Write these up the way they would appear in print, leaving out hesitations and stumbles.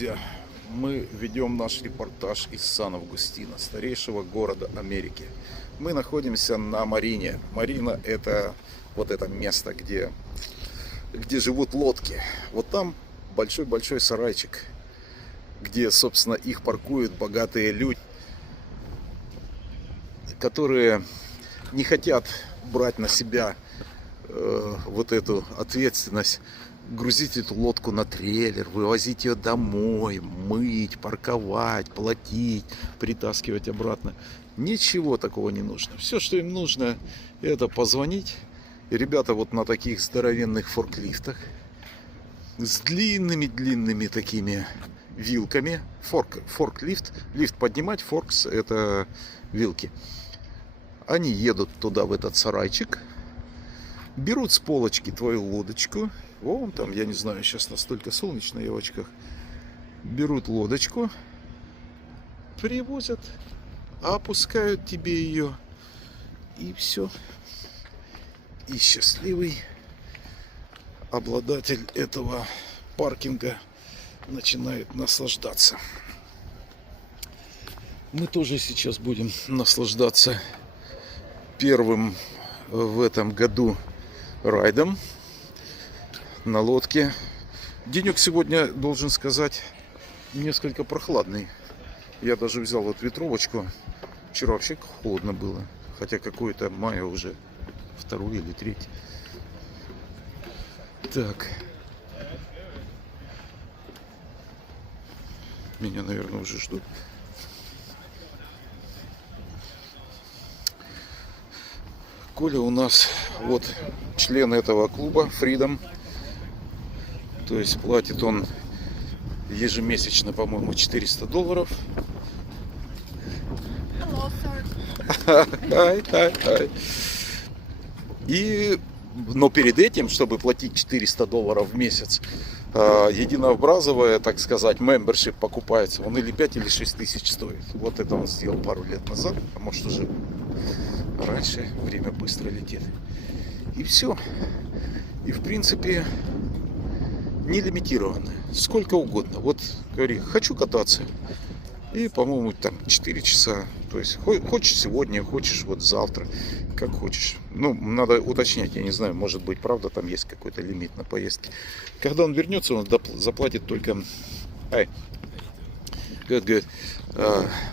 друзья, мы ведем наш репортаж из Сан-Августино, старейшего города Америки. Мы находимся на Марине. Марина — это вот это место, где живут лодки. Вот там большой-большой сарайчик, где, собственно, их паркуют богатые люди, которые не хотят брать на себя вот эту ответственность, грузить эту лодку на трейлер, вывозить ее домой, мыть, парковать, платить, притаскивать обратно. Ничего такого не нужно. Все, что им нужно, это позвонить. И ребята вот на таких здоровенных форклифтах с длинными такими вилками. Форклифт, лифт поднимать, форкс — это вилки. Они едут туда, в этот сарайчик, берут с полочки твою лодочку. Вон там, я не знаю, сейчас настолько солнечно, я в очках. Берут лодочку, привозят, опускают тебе ее, и все. И счастливый обладатель этого паркинга начинает наслаждаться. Мы тоже сейчас будем наслаждаться первым в этом году райдом на лодке. Денек сегодня, должен сказать, несколько прохладный. Я даже взял вот ветровочку. Вчера вообще холодно было. Хотя какое-то мая уже, 2 или 3. Так. Меня, наверное, уже ждут. Коля у нас вот член этого клуба Freedom. То есть платит он ежемесячно, по-моему, $400. Но перед этим, чтобы платить $400 в месяц, единообразовое, так сказать, membership покупается. Он или 5, или 6 тысяч стоит. Вот это он сделал пару лет назад, а может уже раньше. Время быстро летит. И все. И в принципе не лимитированное. Сколько угодно. Вот говори, хочу кататься. И, по-моему, там 4 часа. То есть хочешь сегодня, хочешь вот завтра, как хочешь. Ну, надо уточнять, я не знаю, может быть, правда, там есть какой-то лимит на поездки. Когда он вернется, он заплатит только...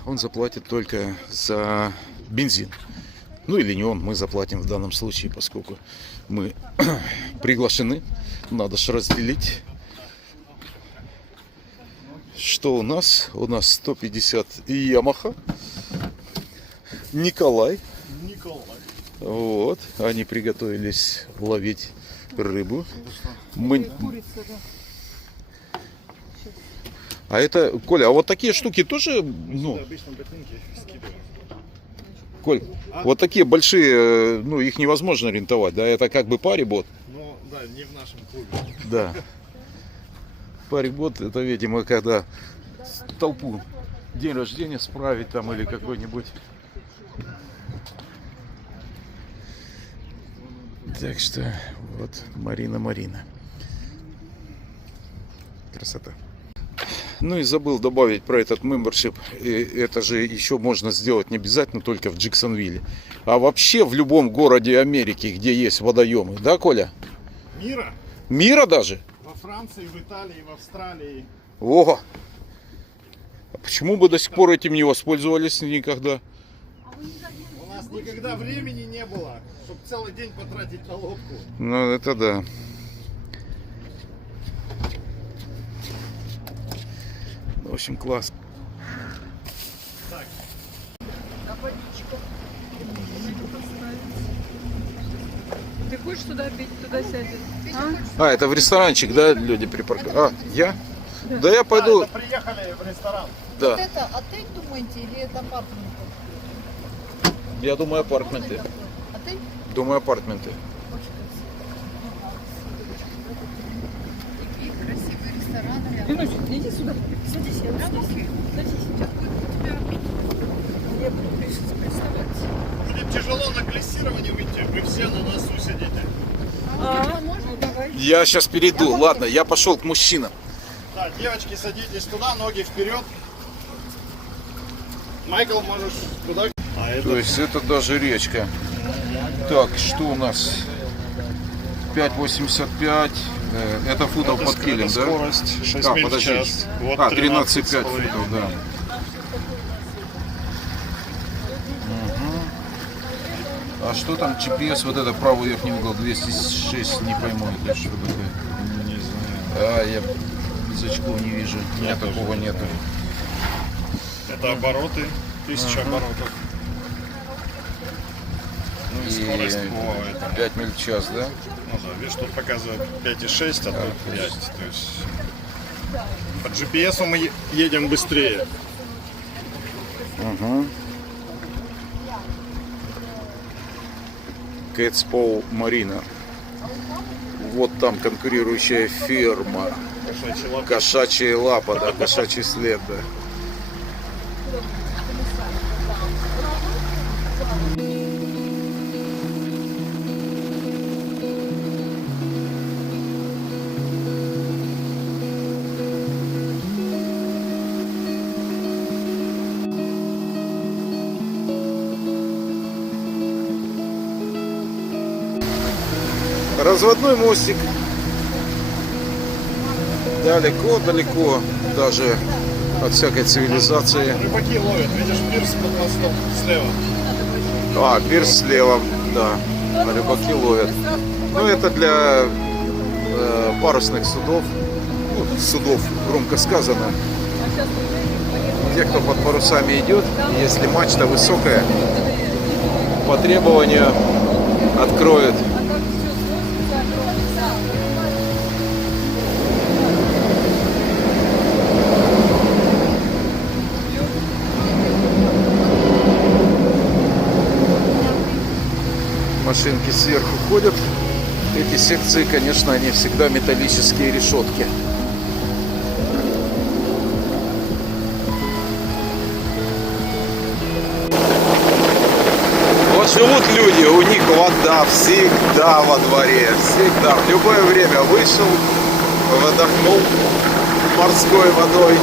Он заплатит только за бензин. Ну или не он, мы заплатим в данном случае, поскольку мы приглашены. Надо же разделить. Что у нас? У нас 150 Ямаха. Николай. Вот. Они приготовились ловить рыбу. А это, Коля, а вот такие штуки тоже, ну... Коль, вот такие большие, ну, их невозможно рентовать, да? Это как бы парибот. Ну, да, не в нашем клубе. Да. Парибот — это, видимо, когда толпу день рождения справить там или какой-нибудь. Так что вот Марина. Красота. Ну и забыл добавить про этот membership. И это же еще можно сделать не обязательно только в Джексонвилле, а вообще в любом городе Америки, где есть водоемы. Да, Коля? Мира? Мира даже? Во Франции, в Италии, в Австралии. Ого! А почему бы до сих пор этим не воспользовались никогда? У нас никогда времени не было, чтобы целый день потратить на лодку. Ну, это да. В общем, класс. Так. Ты хочешь туда пить, туда сядет? А, это в ресторанчик, да, люди припарковали? А, я? Да я пойду. Это приехали в ресторан. Да. Вот это отель, думаете, или это апартаменты? Я думаю, апартаменты. Отель? Думаю, апартаменты. Очень красиво. Такие красивые рестораны. Ленусик, иди сюда. Садись, я здесь. Садись. Сейчас будет у тебя Я буду представлять. Будет тяжело на глиссировании выйти, вы все на носу сидите. Ну, давай. Я сейчас перейду. Ладно, я пошел к мужчинам. Да, девочки, садитесь туда, ноги вперед. Майкл, можешь туда. А это То есть это даже речка. Так, что у нас? 5,85. Это футов под килем, да? скорость 6 А, миль в подожди. час. Вот 13,5 13,5. футов, да. А что там GPS, вот это правый верхний угол 206, не пойму, это что такое? Не знаю. А, я без очков не вижу, у меня такого нету. Это обороты, 1000 оборотов. Ну и И скорость по этому. 5 миль в час, да? Ну да, видишь, тут показывает 5,6, а тут 5. То есть по GPS мы едем быстрее. Кэтспоу Марина. Вот там конкурирующая ферма. Кошачий лапы. Кошачья лапа, да, кошачий след, да. Разводной мостик. Далеко-далеко даже от всякой цивилизации. Рыбаки ловят, видишь, пирс под мостом слева. А, пирс слева, да. Рыбаки ловят. Ну, это для парусных судов. Ну, судов, громко сказано. Те, кто под парусами идет, если мачта высокая, по требованию откроет. Машинки сверху ходят. Эти секции, конечно, они всегда металлические решетки. Вот живут люди, у них вода всегда во дворе, всегда. В любое время вышел, выдохнул морской водой.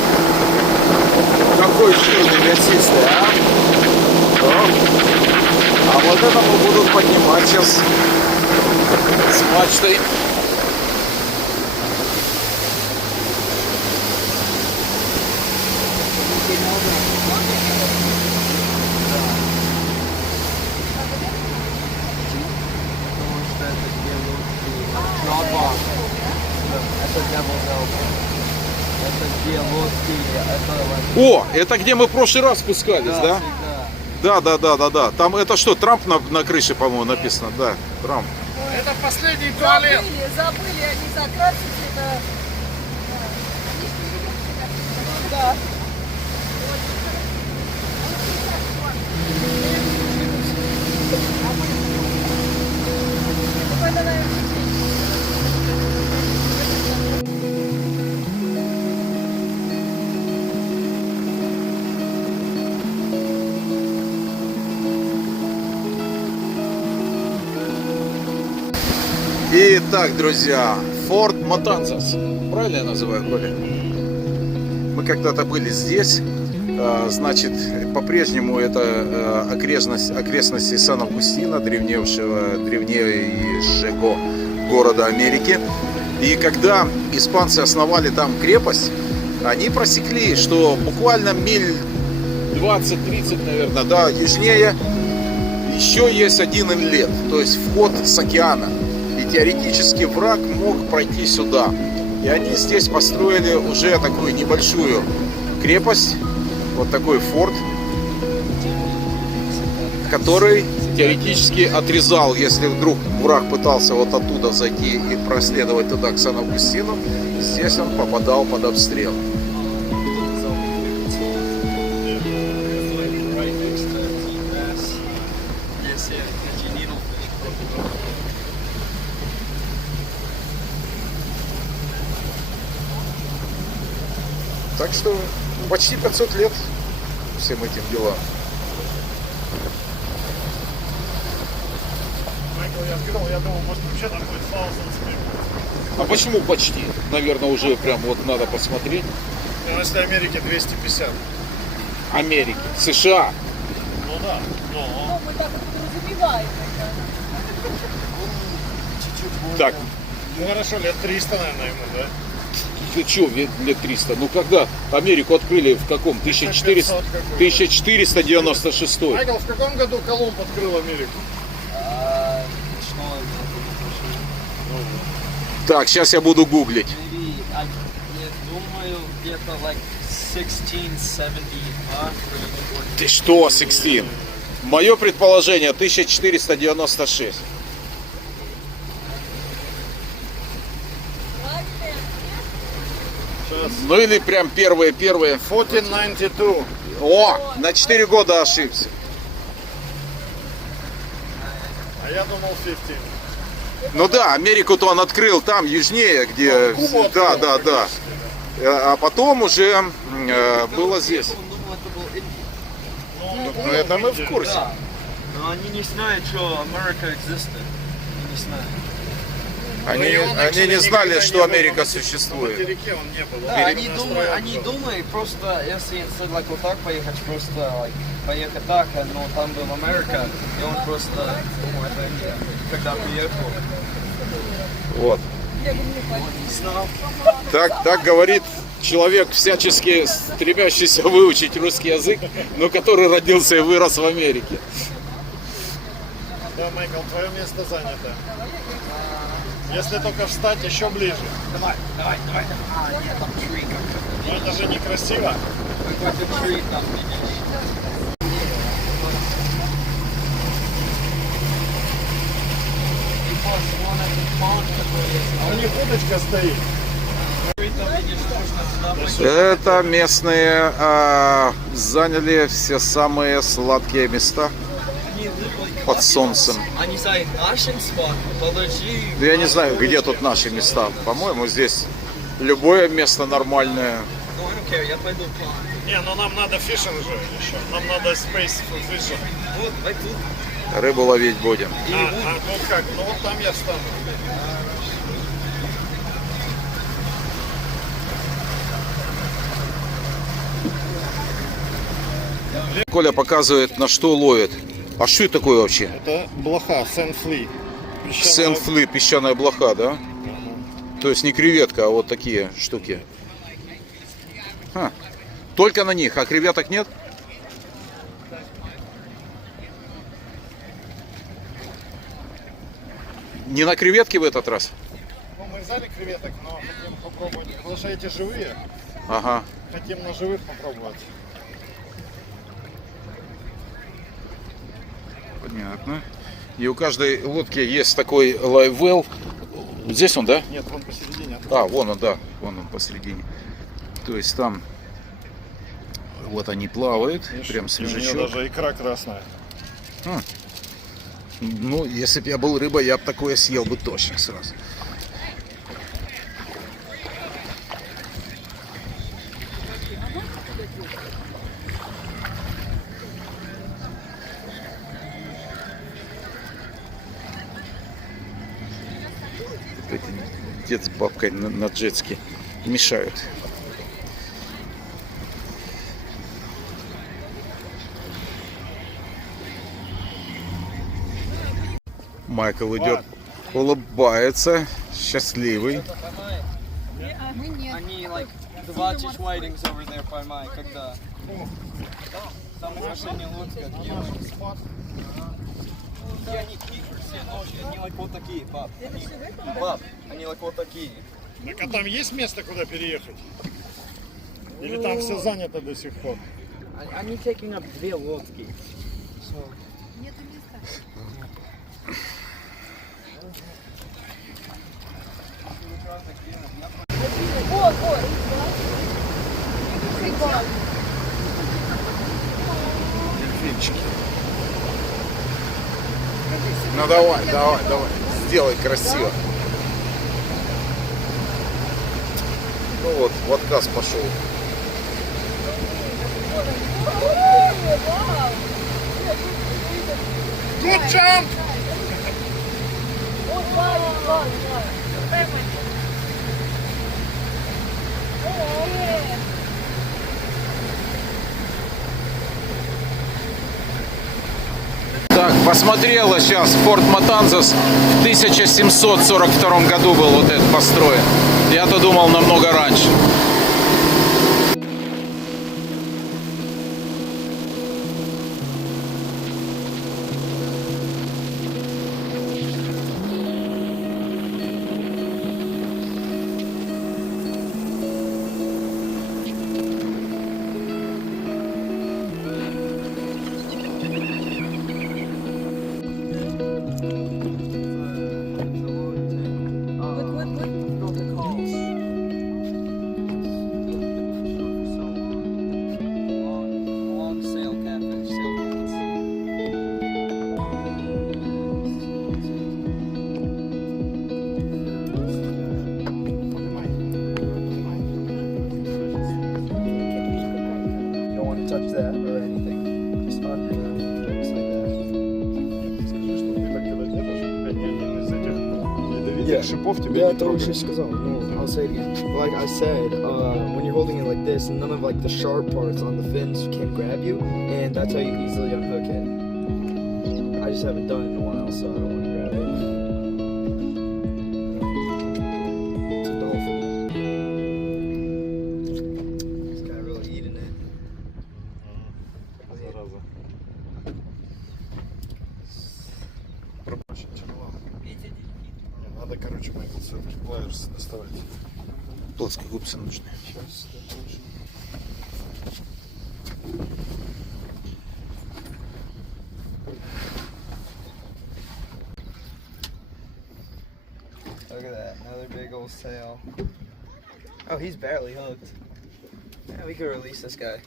Какой жирный мясистый, а? А вот это мы будут поднимать сейчас с мачтой. О, это где мы в прошлый раз спускались, да? Да. Там это что, Трамп на крыше, по-моему, написано, да, Трамп. Это последний туалет. Забыли они закрасить это. Да. Итак, друзья, Форт Матанзас. Правильно я называю, Коля? Мы когда-то были здесь. Значит, по-прежнему это окрестности Сан-Августина, древнейшего города Америки. И когда испанцы основали там крепость, они просекли, что буквально миль 20-30, наверное, да, южнее еще есть один инлет, то есть вход с океана. И теоретически враг мог пройти сюда. И они здесь построили уже такую небольшую крепость, вот такой форт, который теоретически отрезал, если вдруг враг пытался вот оттуда зайти и проследовать туда к Сан-Августину, здесь он попадал под обстрел. Так что почти 500 лет всем этим делам. Майкл, я открыл, я думал, может вообще там будет пауза. А почему почти? наверное, уже прям вот надо посмотреть. Ну, если Америке 250. Америки, США. Ну да. Ну, Ну, мы так подразумеваем это. Так, ну хорошо, лет 300, наверное, ему, да? ты что, лет 300? Ну когда Америку открыли, в каком? 1400, 1496. Майкл, в каком году Колумб открыл Америку? Так, сейчас я буду гуглить. Maybe, я думаю, где-то like 1670, Ты что, 16? Мое предположение 1496. Сейчас. Ну или прям первые. 1492. О, на 4 года ошибся. А я думал 15. Ну да, Америку-то он открыл там, южнее, где... Кубу Да, открыл, да, да. А потом уже было здесь. Он думал, это был Индия. Ну это мы в курсе. Да. Но они не знают, что Америка existed. Они не знают. Они не знали, что Америка существует. На материке он не был. Да, Он именно они строил. думают просто, если like, вот так поехать, просто like, поехать так, но там был Америка, и он просто думал, это Индия. Когда приехал, Вот. он не знал. Так говорит человек, всячески стремящийся выучить русский язык, но который родился и вырос в Америке. Да, Майкл, твое место занято. Если только встать еще ближе. Давай. А, нет, там tree как-то. Но это же некрасиво. Какой-то tree там, видишь. И вот вон этот pond, который есть. А у них удочка стоит. Там, видишь, можно туда пойти. Это местные заняли все самые сладкие места Они literally под copy солнцем. us. Они знают нашим спот. Подожди. Да я не знаю, где тут наши места. По-моему, здесь любое место нормальное. No, I don't care, я пойду в pond. Не, ну нам надо фишинг же еще. Нам надо space for fishing. Вот, давай тут. Рыбу ловить будем. А тут как? Ну вот там я стану. Коля показывает, на что ловит. А что это такое вообще? Это блоха, сен-фли. Сен-фли, песчаная блоха, да? То есть не креветка, а вот такие штуки. Ха. Только на них, а креветок нет? Не на креветке в этот раз? Ну, мы взяли креветок, но хотим попробовать. Потому что эти живые. Ага. Хотим на живых попробовать. Понятно. И у каждой лодки есть такой лайввелл. Здесь он, да? Нет, вон посередине. А, вон он, да. Вон он посередине. То есть там вот они плавают. Прям У нее свежачок. даже икра красная. Ну, если бы я был рыбой, я бы такое съел бы точно сразу. Эти дед с бабкой на джетске мешают. Майкл идет, улыбается, счастливый. Мы нет. Они, like, 20 whitings over there поймай, когда? Там машине лодка, где они кипр все ночи, они like вот такие, пап. Пап, они like вот такие. Так а там есть место, куда переехать? Или там все занято до сих пор? Они taking up 2 лодки. Нету места. Дельфинчики. Ну давай. Сделай красиво. Ну вот, в отказ пошел. Good jump! Так, посмотрела сейчас, Форт Матанзас в 1742 году был вот этот построен. Я-то думал намного раньше. Long sail catfish, sail You don't want to touch that or anything. Just under them, just like that. Скажи, что ты так когда держишь, они один из этих ядовитых Yeah. шипов тебе Yeah, не I totally трогает. just no, I'll say it again. Like I said, when you're holding it like this, none of like the sharp parts on the fins can grab you, and that's how you easily unhook it. I just haven't done it in a while, so I don't want to grab it. It's a dolphin. This guy really eating it. Зараза. Очень тяжело. Не, надо, короче, Майкл, все-таки плеерс доставать. Плоскогубцы нужны. Сейчас, это очень... Look at that, another big old sail. Oh, he's barely hooked. Yeah, we could release this guy.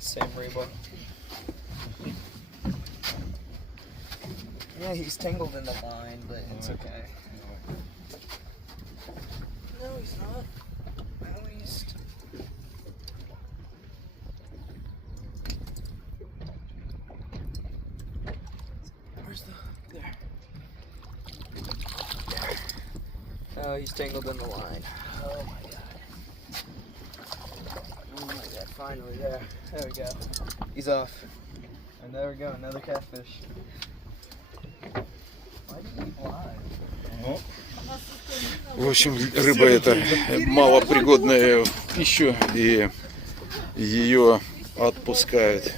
Sam Reba. Yeah, he's tangled in the line, but it's okay. No, he's not. At least. Where's the... There. Oh, he's tangled in the line. Oh my god. Oh my god, finally there. There we go. He's off. And there we go, another catfish. Why did he fly? Ну, В общем, рыба это малопригодная в пищу, и ее отпускают.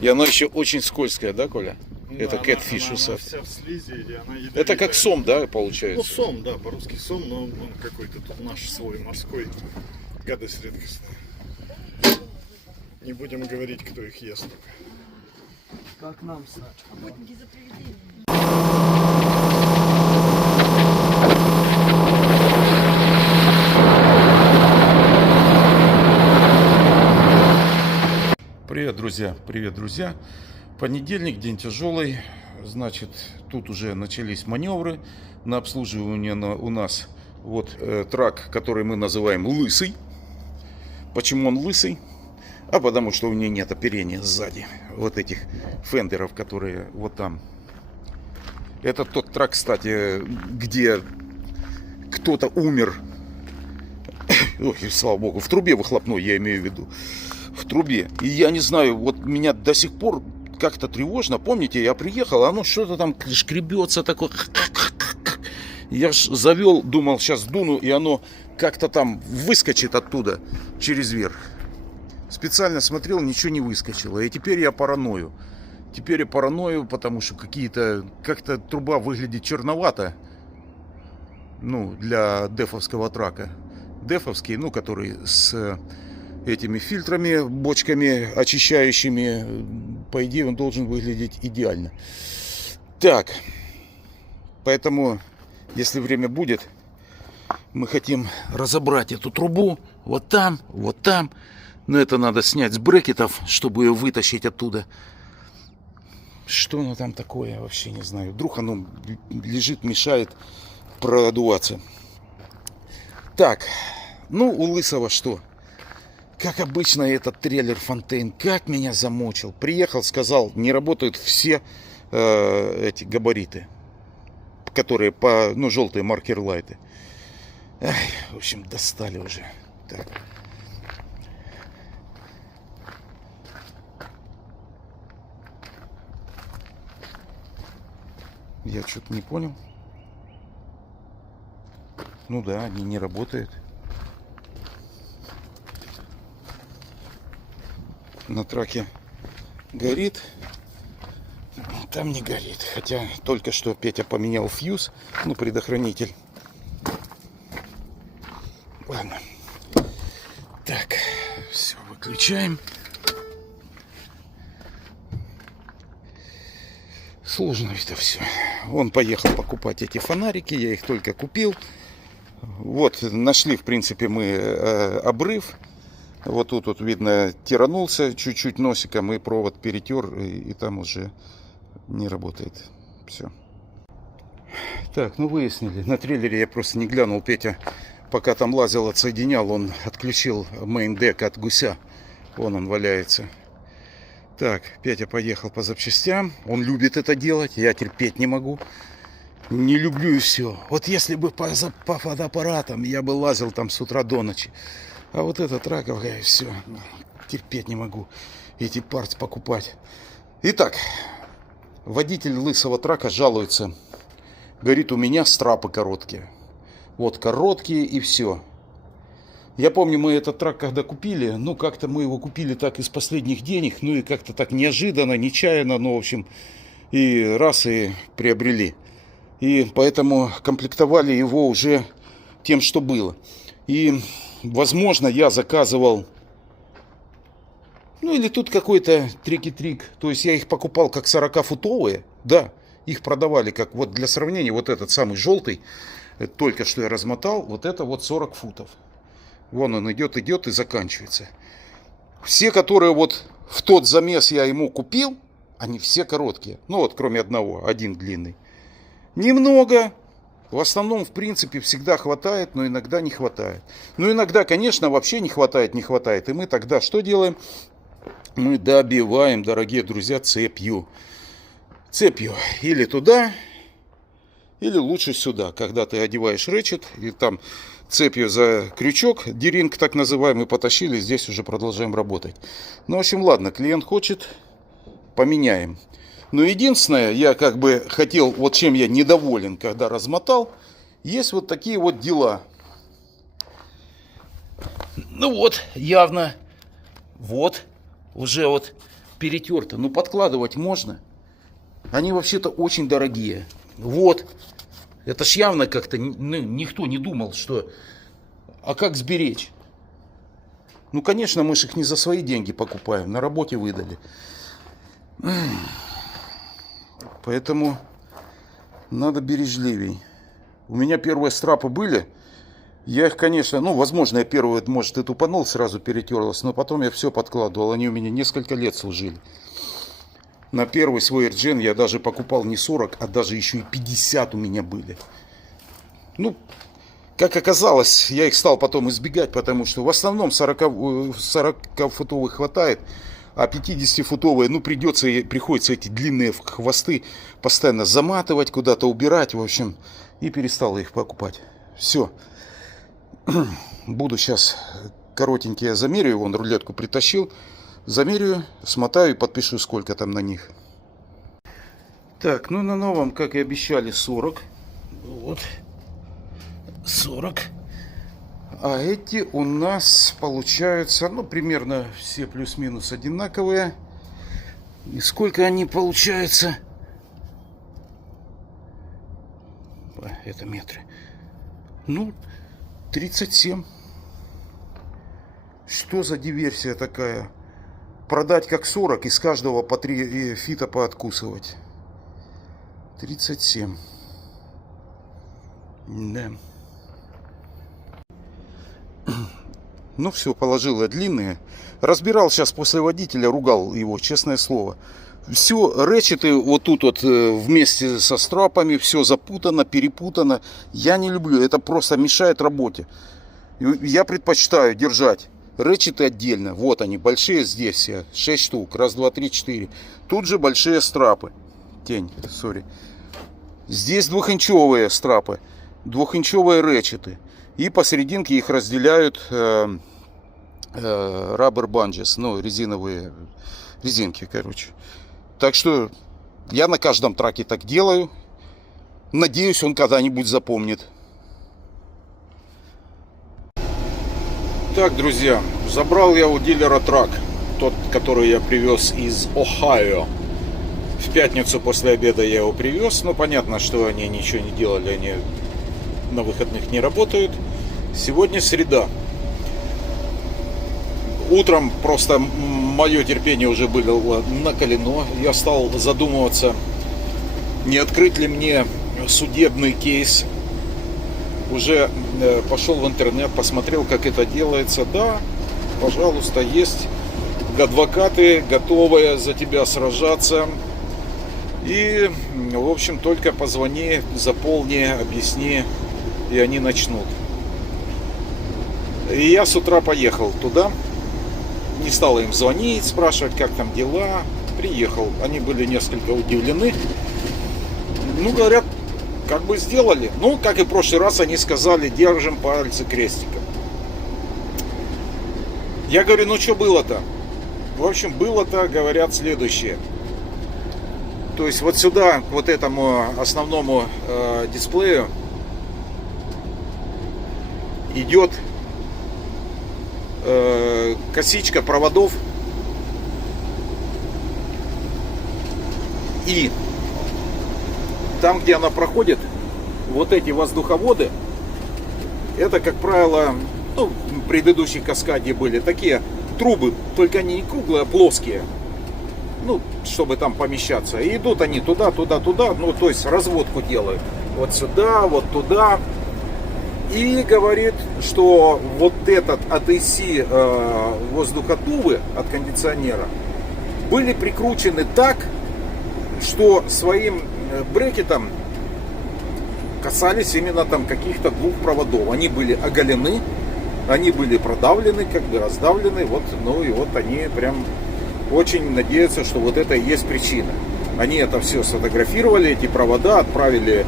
И она еще очень скользкая, да, Коля? Это да, catfish она усат. вся в слизи, и она Это как ядовитая. сом, да, Ну, получается? сом, да, по-русски сом, но он какой-то тут наш свой морской. Гадость редкостная. Не будем говорить, кто их ест. Как нам знать? Привет, друзья! Привет, друзья! Понедельник, день тяжелый. Значит, тут уже начались маневры на обслуживание у нас. Вот трак, который мы называем лысый. Почему он лысый? А потому что у него нет оперения сзади. Вот этих фендеров, которые вот там. Это тот трак, кстати, где кто-то умер. Ой, слава богу, в трубе выхлопной, я имею в виду. В трубе. И я не знаю, вот меня до сих пор как-то тревожно. Помните, я приехал, оно что-то там шкребется такое. Я ж завел, думал, сейчас дуну, и оно как-то там выскочит оттуда через верх. Специально смотрел, ничего не выскочило. И теперь я параною. Теперь я параною, потому что как-то труба выглядит черновато. Ну, для дефовского трака. Дефовский, ну, который с этими фильтрами, бочками очищающими, по идее, он должен выглядеть идеально. Так, поэтому, если время будет, мы хотим разобрать эту трубу вот там, вот там. Но это надо снять с брекетов, чтобы ее вытащить оттуда. Что оно там такое, я вообще не знаю. Вдруг оно лежит, мешает продуваться. Так, ну у Лысого что? Как обычно, этот трейлер Фонтейн, как меня замучил. Приехал, сказал, не работают все эти габариты. которые по, ну, желтые маркер-лайты. В общем, достали уже. Так. Я что-то не понял. Ну да, они не работают. На траке горит. Там не горит. Хотя только что Петя поменял фьюз. Ну, предохранитель. Ладно. Так, все, выключаем. Сложно это все. Он поехал покупать эти фонарики. Я их только купил. Вот, нашли, в принципе, мы обрыв. Вот тут вот, видно, тиранулся чуть-чуть носиком и провод перетер, и там уже не работает. Все. Так, ну выяснили. На трейлере я просто не глянул. Петя, пока там лазил, отсоединял, он отключил мейн-дек от гуся. Вон он валяется. Так, Петя поехал по запчастям. Он любит это делать. Я терпеть не могу. Не люблю и все. Вот если бы по фотоаппаратам, я бы лазил там с утра до ночи. А вот этот раковая, все. Терпеть не могу. Эти парts покупать. Итак, водитель лысого трака жалуется. Говорит, у меня страпы короткие. Вот короткие и все. Я помню, мы этот трак когда купили, ну как-то мы его купили так из последних денег, ну и как-то так неожиданно, нечаянно, ну в общем, и раз и приобрели. И поэтому комплектовали его уже тем, что было. И, возможно, я заказывал, ну или тут какой-то трики-трик. То есть я их покупал как 40-футовые. Да, их продавали как, вот для сравнения, вот этот самый желтый, только что я размотал, вот это вот 40 футов. Вон он идет и заканчивается. Все, которые вот в тот замес я ему купил, они все короткие. Ну вот, кроме одного, один длинный. Немного. В основном, в принципе, всегда хватает, но иногда не хватает. Ну, иногда, конечно, вообще не хватает. И мы тогда что делаем? Мы добиваем, дорогие друзья, цепью. Цепью или туда, или лучше сюда. Когда ты одеваешь рэчет, и там цепью за крючок, диринг так называемый, потащили, здесь уже продолжаем работать. Ну, в общем, ладно, клиент хочет, поменяем. Но единственное, я как бы хотел, вот чем я недоволен, когда размотал, есть вот такие вот дела. Ну вот, явно, вот, уже вот перетерто. Ну, подкладывать можно. Они вообще-то очень дорогие. Вот, это ж явно как-то, ну, никто не думал, что, а как сберечь? Ну, конечно, мы же их не за свои деньги покупаем, на работе выдали. Поэтому надо бережливей. У меня первые страпы были. Я их, конечно, ну, возможно, я первую, может, и тупанул, сразу перетерлась. Но потом я все подкладывал. Они у меня несколько лет служили. На первый свой Эрджен я даже покупал не 40, а даже еще и 50 у меня были. Ну, как оказалось, я их стал потом избегать, потому что в основном 40-футовых хватает. А 50-футовые, ну, приходится эти длинные хвосты постоянно заматывать, куда-то убирать, в общем, и перестал их покупать. Все. Буду сейчас коротенькие замерю, вон рулетку притащил, замерю, смотаю и подпишу, сколько там на них. Так, ну на новом, как и обещали, 40. Вот. 40. А эти у нас получаются, ну, примерно все плюс-минус одинаковые. И сколько они получаются? Это метры. Ну, 37. Что за диверсия такая? Продать как 40, из каждого по 3 фита пооткусывать. 37. Да. Ну все, положил я длинные. Разбирал сейчас после водителя, ругал его, честное слово. Все, рэчеты вот тут вот вместе со страпами, все запутано, перепутано. Я не люблю, это просто мешает работе. Я предпочитаю держать рэчеты отдельно. Вот они, большие здесь все, 6 штук. Раз, два, три, 4. Тут же большие страпы. Тень, сори. Здесь двухинчевые страпы, двухинчевые рэчеты. И посерединке их разделяют rubber bungees, ну, резиновые резинки, короче. Так что я на каждом траке так делаю. Надеюсь, он когда-нибудь запомнит. Так, друзья, забрал я у дилера трак, тот, который я привез из Ohio. В пятницу после обеда я его привез, но понятно, что они ничего не делали, они на выходных не работают. Сегодня среда. Утром просто мое терпение уже было накалено. Я стал задумываться, не открыть ли мне судебный кейс. Уже пошел в интернет, посмотрел, как это делается. Да, пожалуйста, есть адвокаты, готовые за тебя сражаться. И, в общем, только позвони, заполни, объясни, и они начнут. И я с утра поехал туда. Не стал им звонить, спрашивать, как там дела. Приехал. Они были несколько удивлены. Ну, говорят, как бы сделали. Ну, как и в прошлый раз, они сказали, держим пальцы крестиком. Я говорю, ну, что было-то? В общем, было-то, говорят, следующее. То есть вот сюда, к вот этому основному дисплею идет косичка проводов. И там, где она проходит, вот эти воздуховоды, это, как правило, ну, в предыдущей каскаде были такие трубы, только они не круглые, а плоские. Ну, чтобы там помещаться. И идут они туда, туда, туда. Ну, то есть разводку делают. Вот сюда, вот туда. И говорит, что вот этот от AC воздухотувы, от кондиционера, были прикручены так, что своим брекетом касались именно там каких-то двух проводов. Они были оголены, они были продавлены, как бы раздавлены. Вот, ну и вот они прям очень надеются, что вот это и есть причина. Они это все сфотографировали, эти провода отправили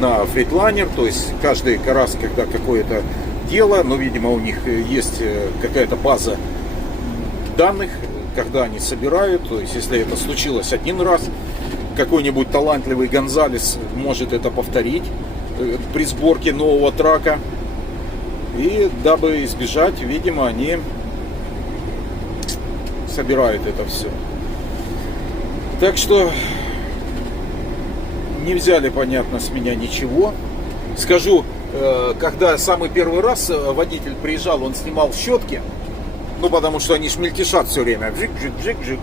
на фритлайнер, то есть каждый раз, когда какое-то дело, но, видимо, у них есть какая-то база данных, когда они собирают, то есть если это случилось один раз, какой-нибудь талантливый Гонзалес может это повторить при сборке нового трака. И дабы избежать, видимо, они собирают это все. Так что не взяли, понятно, с меня ничего. Скажу, когда самый первый раз водитель приезжал, он снимал щетки, ну потому что они шмельтешат все время, бжик-бжик-бжик-бжик.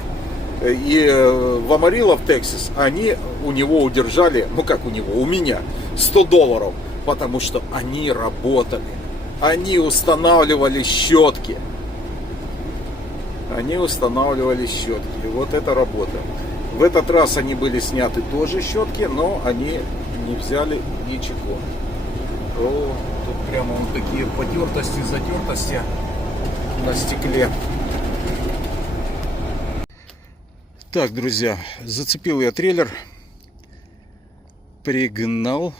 И в Амарило, в Texas, они у него удержали, ну как у него, у меня $100, потому что они работали, они устанавливали щетки. Они устанавливали щетки. И вот это работа. В этот раз они были сняты тоже щетки, но они не взяли ничего. О, тут прямо вот такие потертости, затертости на стекле. Так, друзья, зацепил я трейлер, пригнал.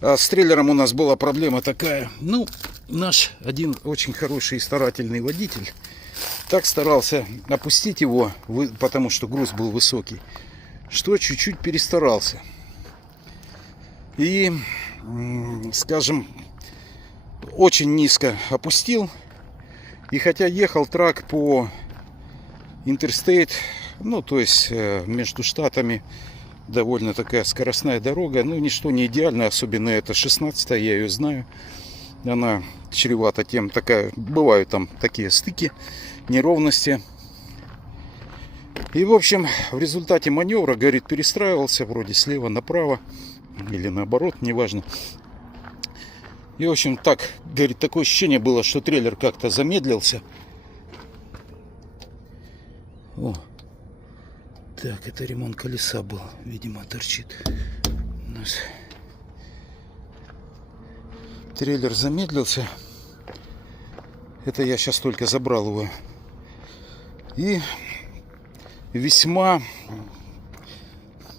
А с трейлером у нас была проблема такая. Ну, наш один очень хороший и старательный водитель так старался опустить его, потому что груз был высокий, что чуть-чуть перестарался. И, скажем, очень низко опустил. И хотя ехал трак по Interstate, ну, то есть между штатами, довольно такая скоростная дорога, ну, ничто не идеально, особенно это 16-я, я ее знаю. Она чревата тем, такая, бывают там такие стыки, неровности. И, в общем, в результате маневра, говорит, перестраивался вроде слева направо или наоборот, неважно. И, в общем, так, говорит, такое ощущение было, что трейлер как-то замедлился. О, так, это ремонт колеса был, видимо, торчит. У нас трейлер замедлился. Это я сейчас только забрал его. И весьма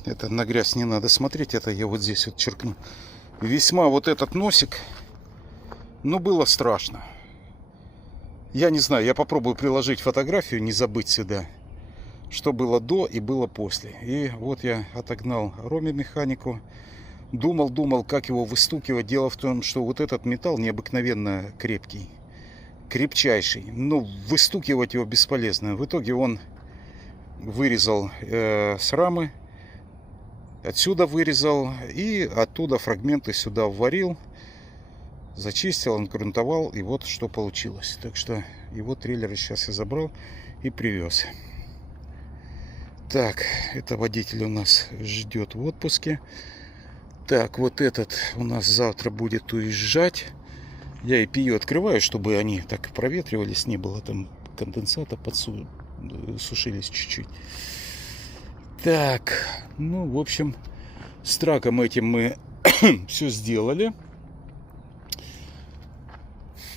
Это на грязь не надо смотреть, это я вот здесь вот черкну. Весьма вот этот носик, ну, было страшно. Я не знаю, я попробую приложить фотографию, не забыть сюда, что было до и было после. И вот я отогнал Роме механику. Думал, как его выстукивать. Дело в том, что вот этот металл необыкновенно крепкий, крепчайший. Но выстукивать его бесполезно. В итоге он вырезал с рамы, отсюда вырезал и оттуда фрагменты сюда вварил, зачистил, грунтовал, и вот что получилось. Так что его трейлер сейчас я забрал и привез. Так, это водитель у нас ждет в отпуске. Так, вот этот у нас завтра будет уезжать. Я EPU открываю, чтобы они так проветривались, не было там конденсата, сушились чуть-чуть. Так, ну, в общем, с траком этим мы все сделали.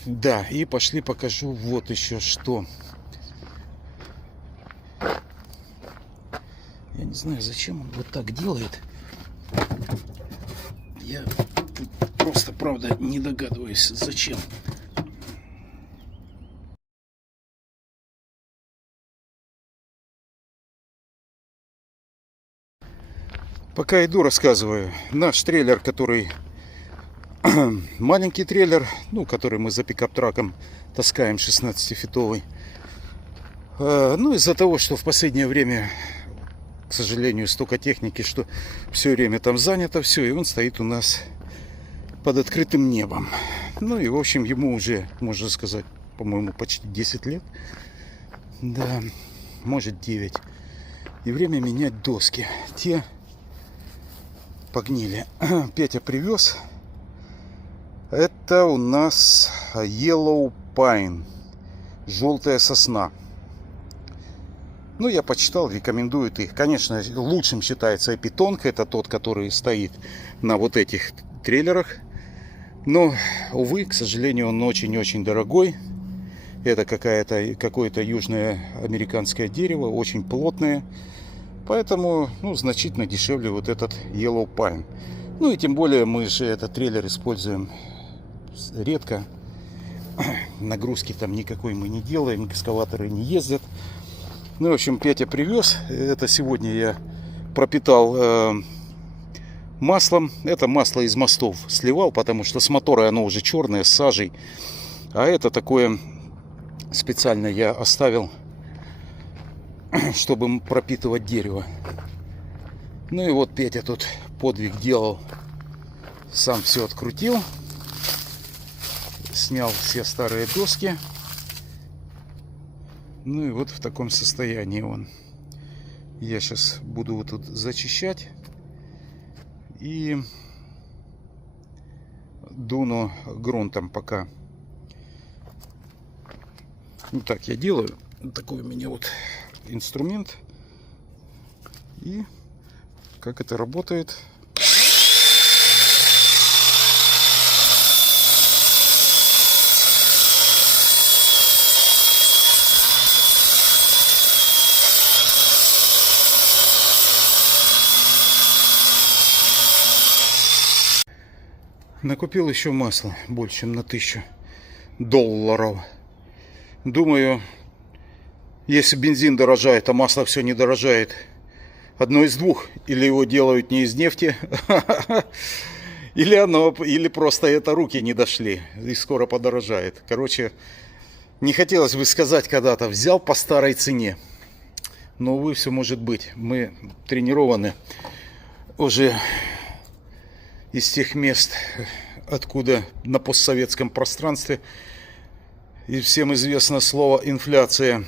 Да, и пошли покажу вот еще что. Я не знаю, зачем он вот так делает. Я просто, правда, не догадываюсь, зачем. Пока иду, рассказываю. Наш трейлер, который маленький трейлер, ну, который мы за пикап-траком таскаем, 16-фитовый. Ну, из-за того, что в последнее время, к сожалению, столько техники, что все время там занято все, и он стоит у нас под открытым небом. Ну и, в общем, ему уже, можно сказать, по-моему, почти 10 лет. Да, может 9. И время менять доски. Те погнили. Петя привез. Это у нас Yellow Pine. Желтая сосна. Ну, я почитал, рекомендуют их. Конечно, лучшим считается Эпитонг. Это тот, который стоит на вот этих трейлерах. Но, увы, к сожалению, он очень-очень дорогой. Это какое-то южное американское дерево, очень плотное. Поэтому, ну, значительно дешевле вот этот Yellow Pine. Ну и тем более мы же этот трейлер используем редко. Нагрузки там никакой мы не делаем, экскаваторы не ездят. Ну, в общем, Петя привез. Это сегодня я пропитал маслом. Это масло из мостов сливал, потому что с мотора оно уже черное, с сажей. А это такое специально я оставил, чтобы пропитывать дерево. Ну и вот Петя тут подвиг делал. Сам все открутил. Снял все старые доски. Ну и вот в таком состоянии он. Я сейчас буду вот тут зачищать. И дуну грунтом пока. Ну так я делаю. Такой у меня вот инструмент. И как это работает. Накупил еще масла больше, чем на $1000. Думаю, если бензин дорожает, а масло все не дорожает, одно из двух: или его делают не из нефти, или просто это руки не дошли и скоро подорожает. Короче, не хотелось бы сказать когда-то взял по старой цене, но увы, все может быть. Мы тренированы уже из тех мест, откуда на постсоветском пространстве, и всем известно слово инфляция.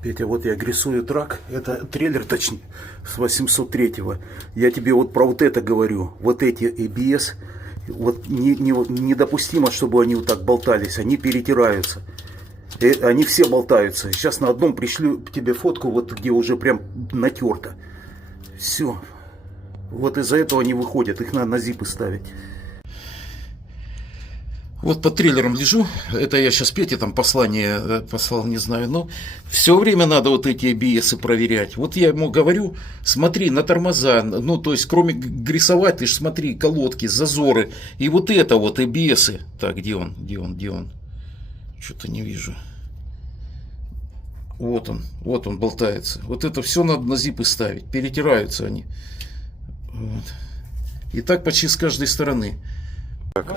Петя, вот я рисую трак. Это трейлер, точнее, с 803-го. Я тебе вот про вот это говорю. Вот эти ABS, вот недопустимо, чтобы они вот так болтались. Они перетираются. Они все болтаются. Сейчас на одном пришлю тебе фотку, вот где уже прям натерто. Все. Вот из-за этого они выходят. Их надо на зипы ставить. Вот под трейлером лежу, это я сейчас Пете там послание послал, не знаю, но все время надо вот эти ABS проверять. Вот я ему говорю, смотри на тормоза, ну то есть кроме грисовать, ты же смотри, колодки, зазоры, и вот это вот ABS. Так, где он? Что-то не вижу. Вот он болтается. Вот это все надо на зипы ставить, перетираются они. Вот. И так почти с каждой стороны.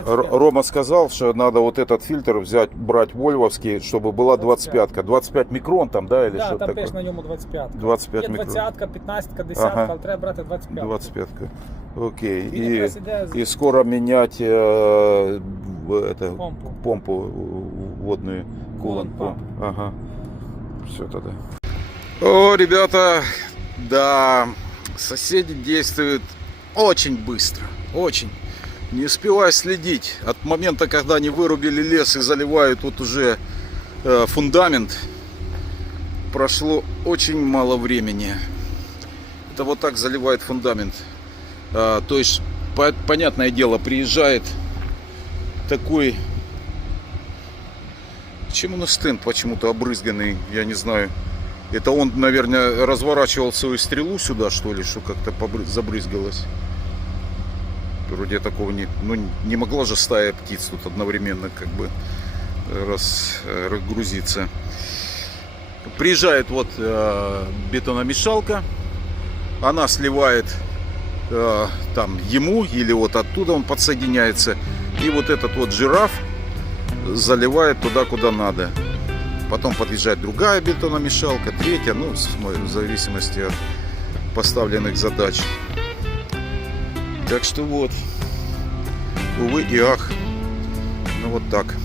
Рома сказал, что надо вот этот фильтр взять, брать вольвовский, чтобы была 25-ка. 25 мікрон там, да, или Да, що там таке? пиш на ньому 25. 25 Є мікрон. 20-ка, 15-ка, 10-ка, Ага. але треба брати 25. 25-ка. Окей. Він якраз іде з И скоро менять помпу. помпу водную. Coolant pump. Ага. Все тогда. О, ребята, да, соседи действуют очень быстро. Очень. Не успеваю следить. От момента, когда они вырубили лес и заливают вот уже фундамент, прошло очень мало времени. Это вот так заливает фундамент. То есть, понятное дело, приезжает такой... Почему на стенд почему-то обрызганный, я не знаю. Это он, наверное, разворачивал свою стрелу сюда, что ли, что как-то забрызгалось. Вроде такого не могла же стая птиц тут одновременно как бы разгрузиться. Приезжает вот бетономешалка, она сливает там ему или вот оттуда он подсоединяется, и вот этот вот жираф заливает туда, куда надо. Потом подъезжает другая бетономешалка, третья, ну в зависимости от поставленных задач. Так что вот, увы и ах, ну вот так.